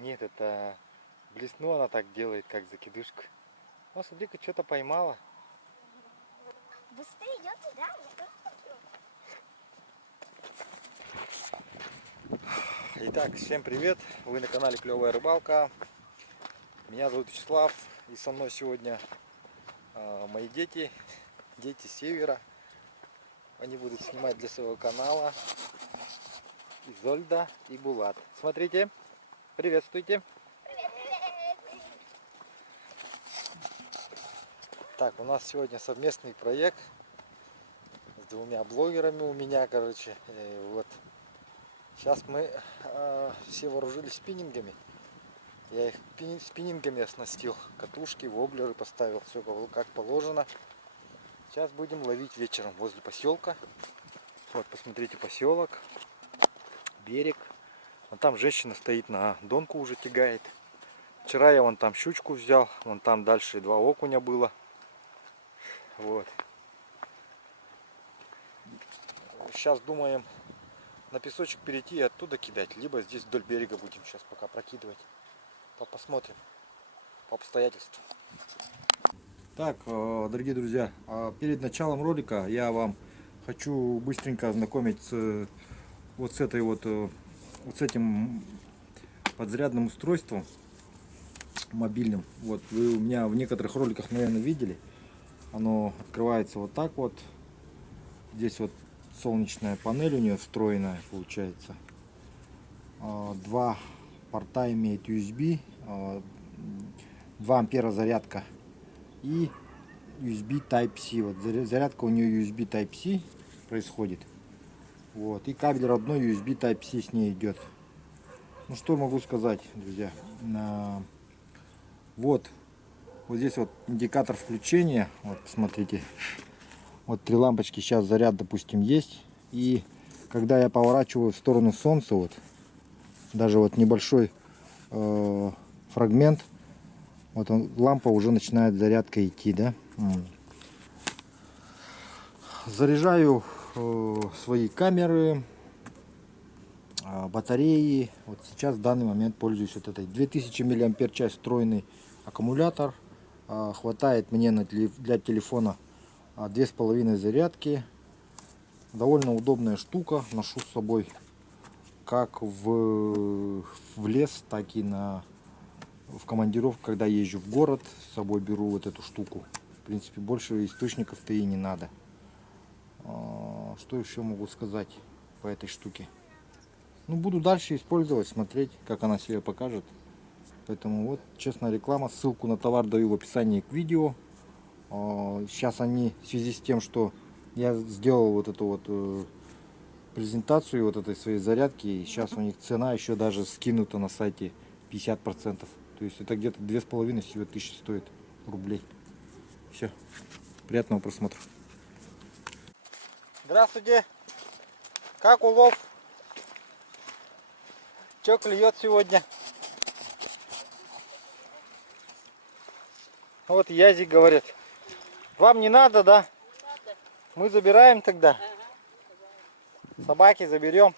Нет, это блесну она так делает, как закидушку. О, смотри-ка, что-то поймала. Быстрее идет, да? Итак, всем привет! Вы на канале Клевая Рыбалка. Меня зовут Вячеслав. И со мной сегодня мои дети Севера. Они будут снимать для своего канала Изольда и Булат. Смотрите, приветствуйте. Так, у нас сегодня совместный проект с двумя блогерами у меня, короче. Вот. Сейчас мы все вооружились спиннингами. Я их спиннингами оснастил. Катушки, воблеры поставил. Все как положено. Сейчас будем ловить вечером возле поселка. Вот, посмотрите, поселок. Берег. Вон там женщина стоит, на донку уже тягает. Вчера я вон там щучку взял. Вон там дальше 2 окуня было. Вот. Сейчас думаем на песочек перейти и оттуда кидать. Либо здесь вдоль берега будем сейчас пока прокидывать. Посмотрим по обстоятельствам. Так, дорогие друзья, перед началом ролика я вам хочу быстренько ознакомить вот с этим подзарядным устройством мобильным. Вот вы у меня в некоторых роликах, наверное, видели. Оно открывается вот так вот. Здесь вот солнечная панель у нее встроенная получается. 2 порта имеет USB, 2 ампера зарядка и USB Type-C. Вот зарядка у нее USB Type-C происходит. Вот. И кабель родной USB Type-C с ней идет. Ну что могу сказать, друзья. Вот здесь вот индикатор включения. Вот посмотрите. Вот 3 лампочки. Сейчас заряд, допустим, есть. И когда я поворачиваю в сторону солнца, вот даже вот небольшой фрагмент, вот лампа уже начинает зарядка идти, да. Заряжаю свои камеры, батареи. Вот сейчас в данный момент пользуюсь вот этой 2000 мАч встроенный аккумулятор. Хватает мне для телефона 2,5 зарядки. Довольно удобная штука. Ношу с собой как в лес, так и в командировку, когда езжу в город. С собой беру вот эту штуку. В принципе, больше источников-то и не надо. Что еще могу сказать по этой штуке? Ну, буду дальше использовать, смотреть, как она себя покажет. Поэтому вот, честная реклама. Ссылку на товар даю в описании к видео. Сейчас они, в связи с тем, что я сделал вот эту вот презентацию вот этой своей зарядки, и сейчас у них цена еще даже скинута на сайте 50%. То есть это где-то 2500 стоит рублей. Все. Приятного просмотра. Здравствуйте. Как улов? Че клюет сегодня? Вот Язик говорит. Вам не надо, да? Не надо. Мы забираем тогда. Ага. Собаки заберем.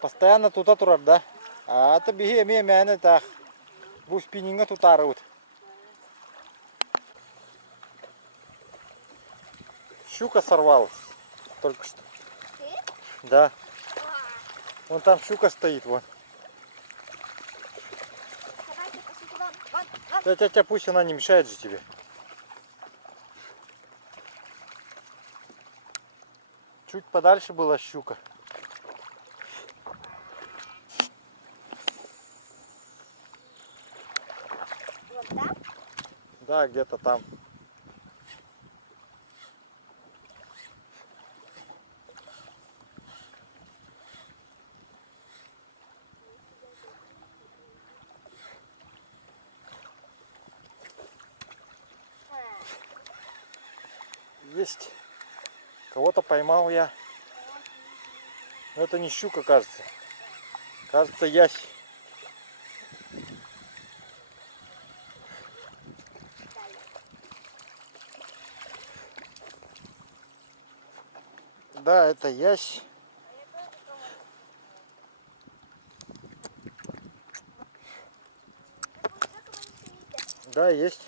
Постоянно тут турар, да? А это беги, мяне так. Бу спиннинга тутарут. Щука сорвалась только что. Да. Вон там щука стоит, вон. Тя, пусть она не мешает же тебе. Чуть подальше была щука. Вот там? Да, где-то там. Есть. Кого-то поймал я. Но это не щука, кажется. Кажется, ясь. Да, это ясь. Да, есть.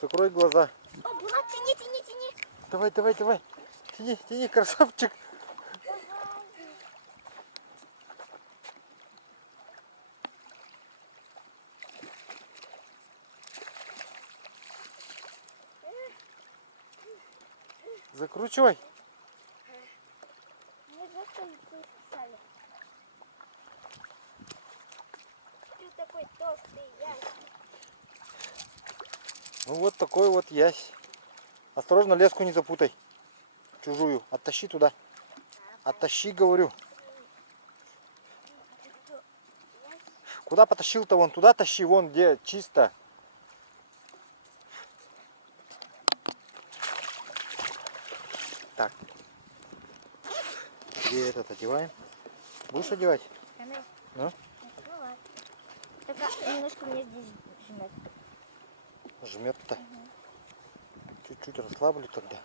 Закрой глаза. О, Булат, тяни, тяни, тяни. Давай, давай, давай. Тяни, тяни, красавчик. Закручивай. Не засали. Ты такой толстый ящик. Ну вот такой вот ясь. Осторожно, леску не запутай. Чужую. Оттащи туда. Оттащи, говорю. Куда потащил-то? Вон туда тащи, вон где чисто. Так. Где этот одеваем? Будешь одевать? Ну? Ну ладно. Только немножко мне здесь жмет. Жмет-то. Чуть-чуть расслаблю тогда.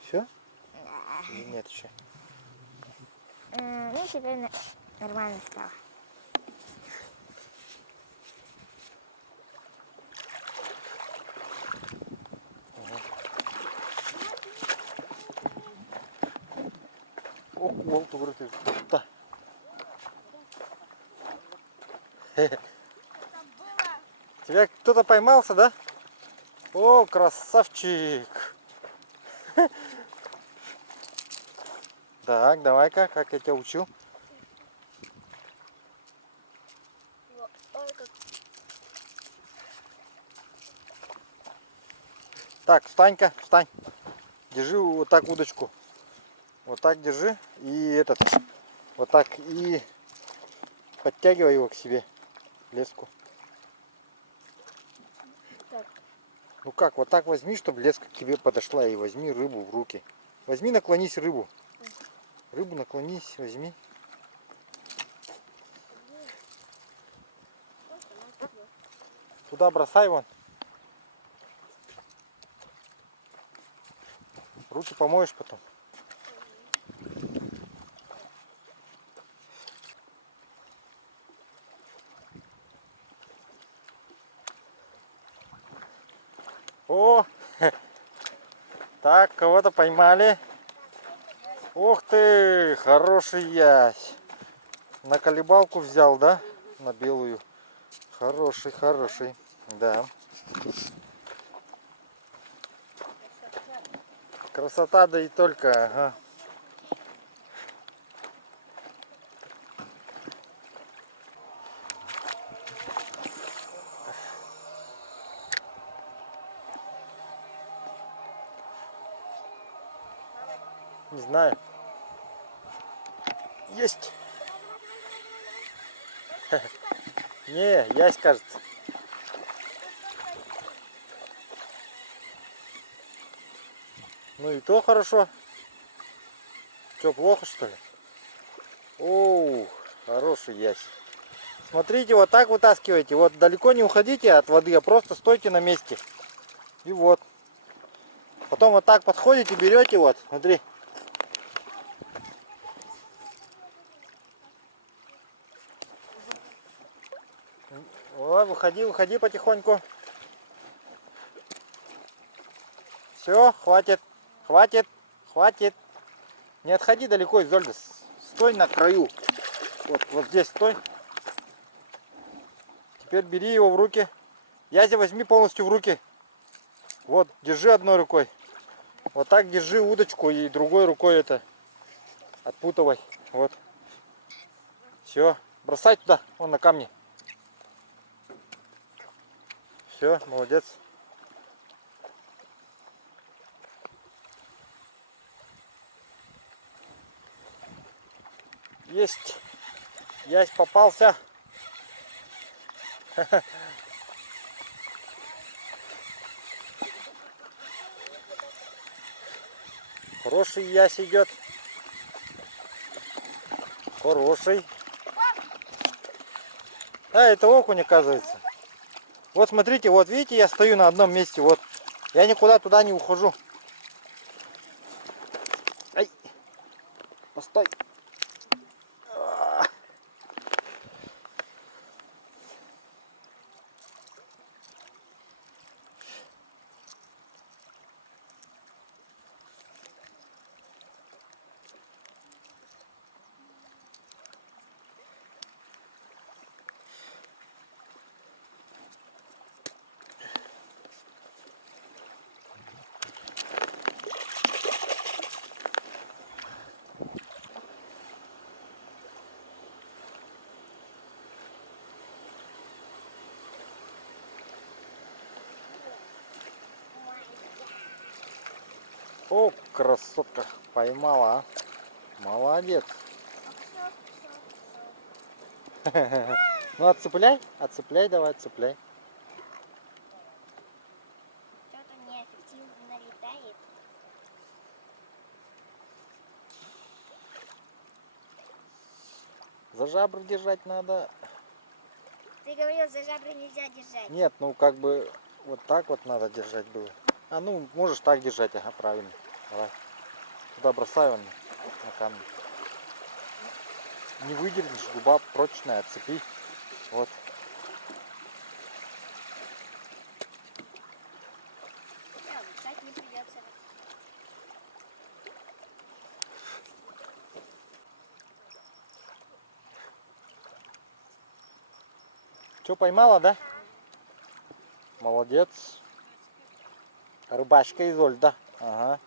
Все? Или нет еще? Ну, теперь нормально стало. О, волту говорит, да. Тебя кто-то поймался, да? О, красавчик! Так, давай-ка, как я тебя учил. Так, встань-ка, встань. Держи вот так удочку. Вот так держи. И этот, вот так. И подтягивай его к себе. Леску. Так. Ну как, вот так возьми, чтобы леска к тебе подошла. И возьми рыбу в руки. Возьми, наклонись рыбу. Рыбу наклонись, возьми. Туда бросай вон. Руки помоешь потом. О! Так, кого-то поймали. Ух ты, хороший ясь. На колебалку взял, да? На белую. Хороший, хороший. Да. Красота, да и только. Ага. Не знаю. Есть. Не, ясь, кажется. Ну и то хорошо. Что, плохо что ли? Оу, хороший ясь. Смотрите, вот так вытаскивайте. Вот далеко не уходите от воды, а просто стойте на месте. И вот. Потом вот так подходите, берете, вот, смотри. Вот, выходи, выходи потихоньку. Все, хватит, хватит, хватит. Не отходи далеко, Изольда. Стой на краю. Вот, вот здесь стой. Теперь бери его в руки. Язя возьми полностью в руки. Вот, держи одной рукой. Вот так держи удочку и другой рукой это отпутывай. Вот. Все. Бросай туда, вон на камни. Все, молодец. Есть. Ясь попался. Хороший ясь идет. Хороший. А, это окунь, оказывается. Вот смотрите, вот видите, я стою на одном месте. Вот Я никуда туда не ухожу. Ай! Постой! О, красотка, поймала, а? Молодец. Ну, отцепляй, давай, отцепляй. Что-то неэффективно налетает. За жабры держать надо. Ты говорил, за жабры нельзя держать. Нет, ну как бы вот так вот надо держать было. А ну, можешь так держать, ага, правильно. Давай. Туда бросай он на камни. Не выдернешь, губа прочная, отцепи. Вот. Да, так не придется. Что, поймала, да? Молодец. Рыбачка Изольда. Ага.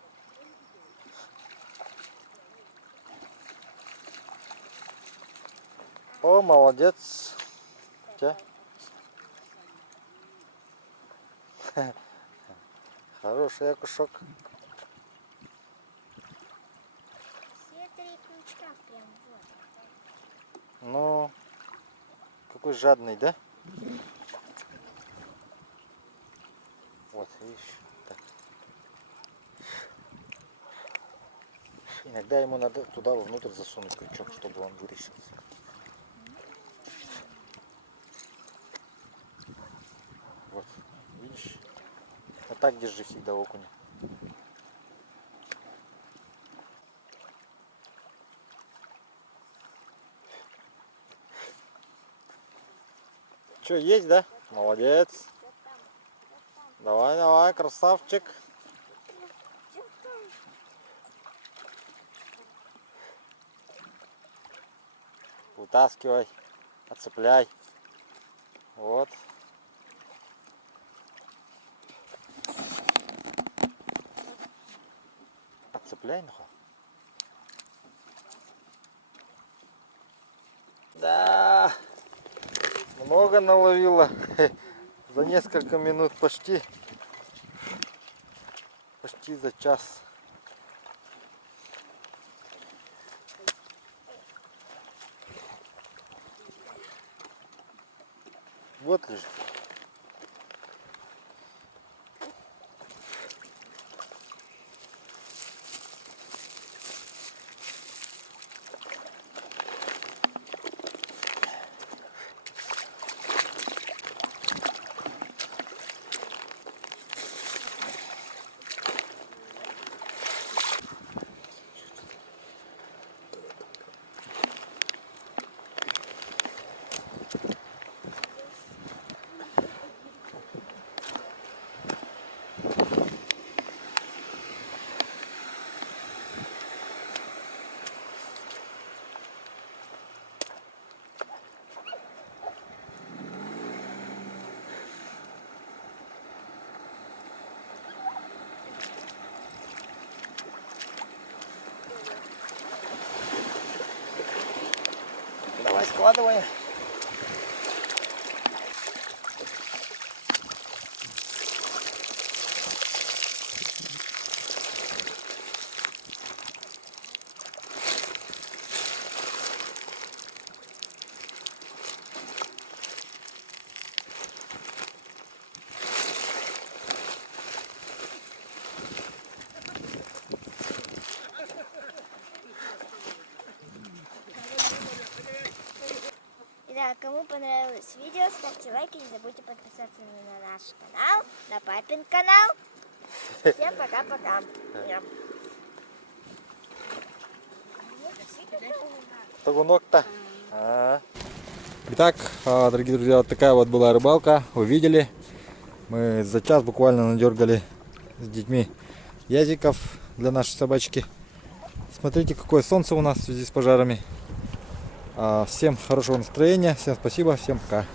О, молодец. Че? Хороший окушок. Все 3 крючка прям вот. Ну, какой жадный, да? Вот, видишь. Так. Иногда ему надо туда внутрь засунуть крючок, чтобы он выращился. Вот, видишь? Вот так держи всегда окуня. Че, есть, да? Молодец. Давай, давай, красавчик. Вытаскивай, отцепляй. Вот. Отцепляй, нахуй. Да, много наловила. За несколько минут почти за час. Вот лежит. Давай складывай. Итак, кому понравилось видео, ставьте лайк и не забудьте подписаться на наш канал, на папин канал. Всем пока-пока. Тагунок-то. Итак, дорогие друзья, вот такая вот была рыбалка. Вы видели, мы за час буквально надергали с детьми язиков для нашей собачки. Смотрите, какое солнце у нас в связи с пожарами. Всем хорошего настроения, всем спасибо, всем пока.